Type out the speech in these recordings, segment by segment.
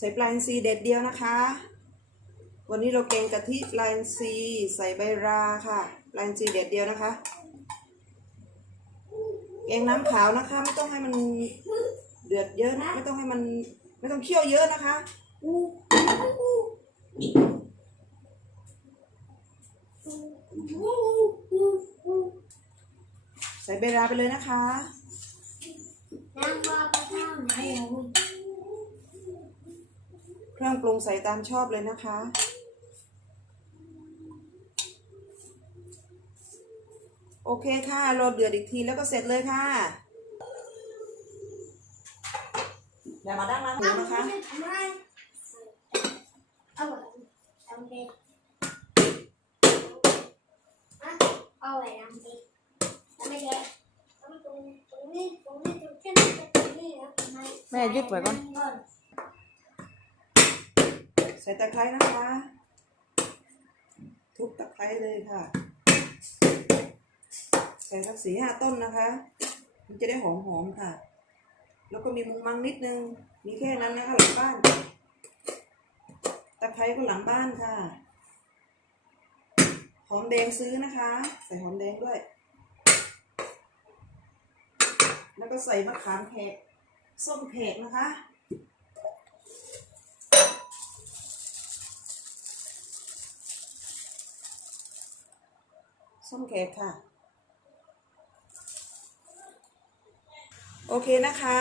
ใส่ปลาอินทรีย์เด็ดเดียวนะคะ วันนี้เราแกงกะทิปลาอินทรีย์ใส่ใบราค่ะปลาอินทรีย์เด็ดเดียวนะคะแกงน้ำขาวนะคะ ไม่ต้องให้มันเดือดเยอะนะไม่ต้องให้มันไม่ต้องเคี่ยวเยอะนะคะใส่ใบราไปเลยนะคะนั่งรอไปข้าวไหนอะคุณ เครื่องปรุงใส่ตามชอบเลยนะคะ โอเคค่ะรอเดือดอีกทีแล้วก็เสร็จเลยค่ะเดี๋ยวมาดั้งล้างหูนะคะเอาไว้ทำเด็กเอาไว้ทำเด็กทำไม่ได้ทำตรงตรงนี้ตรงนี้ตรงเส้ตรงนี้นะแม่ยึดไว้ก่อน ใส่ตะไคร้นะคะ ทุบตะไคร้เลยค่ะ ใส่สักสีห้าต้นนะคะ มันจะได้หอมๆค่ะ แล้วก็มีมุงมังนิดนึง มีแค่นั้นนะคะหลังบ้าน ตะไคร้ก็หลังบ้านค่ะ หอมแดงซื้อนะคะ ใส่หอมแดงด้วย แล้วก็ใส่มะขามแขกส้มแขกนะคะ ส้มแขกค่ะ โอเคนะคะ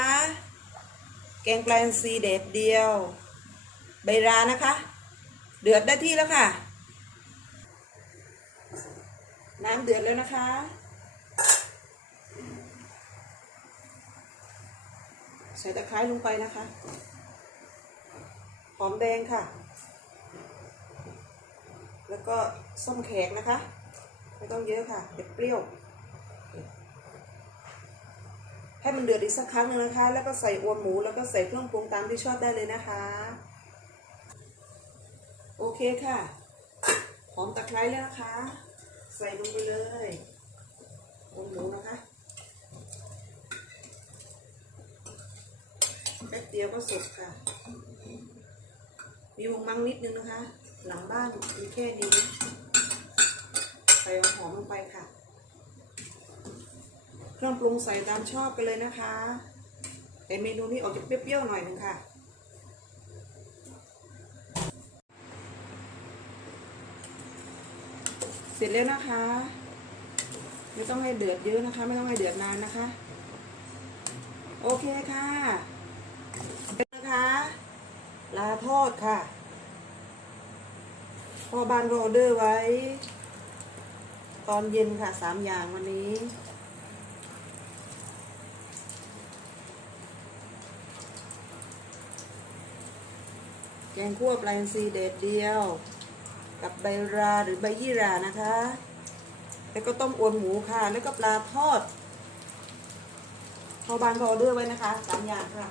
แกงปลาอินทรีย์เด็ดเดียว ใบรานะคะ เดือดได้ที่แล้วค่ะ น้ำเดือดแล้วนะคะใส่ตะไคร้ลงไปนะคะ หอมแดงค่ะ แล้วก็ส้มแขกนะคะ ไม่ต้องเยอะค่ะเด็ดเปรี้ยว ให้มันเดือดอีกสักครั้งหนึ่งนะคะ แล้วก็ใส่อวนหมูแล้วก็ใส่เครื่องปรุงตามที่ชอบได้เลยนะคะ โอเคค่ะหอมตะไคร้แล้วนะคะ ใส่ลงไปเลยอวนหมูนะคะแป๊บเดียวก็สุกค่ะ มีวงมังนิดนึงนะคะ หลังบ้านมีแค่นี้ ส่หอมลงไปค่ะ เครื่องปรุงใส่ตามชอบไปเลยนะคะ แต่เมนูนี้ออกจะเปรี้ยวๆหน่อยนึงค่ะ เสร็จแล้วนะคะ ไม่ต้องให้เดือดเยอะนะคะ ไม่ต้องให้เดือดนานนะคะ โอเคค่ะนะคะลาทอดค่ะพอบานก็ออเดอร์ไว้ ตอนเย็นค่ะสามอย่างวันนี้ แกงคั่วปลาอินทรีเด็ดเดียว กับใบราหรือใบยี่รานะคะ แล้วก็ต้มอวนหมูค่ะ แล้วก็ปลาทอดพอบานก็ออเดอร์ไว้นะคะสามอย่างค่ะ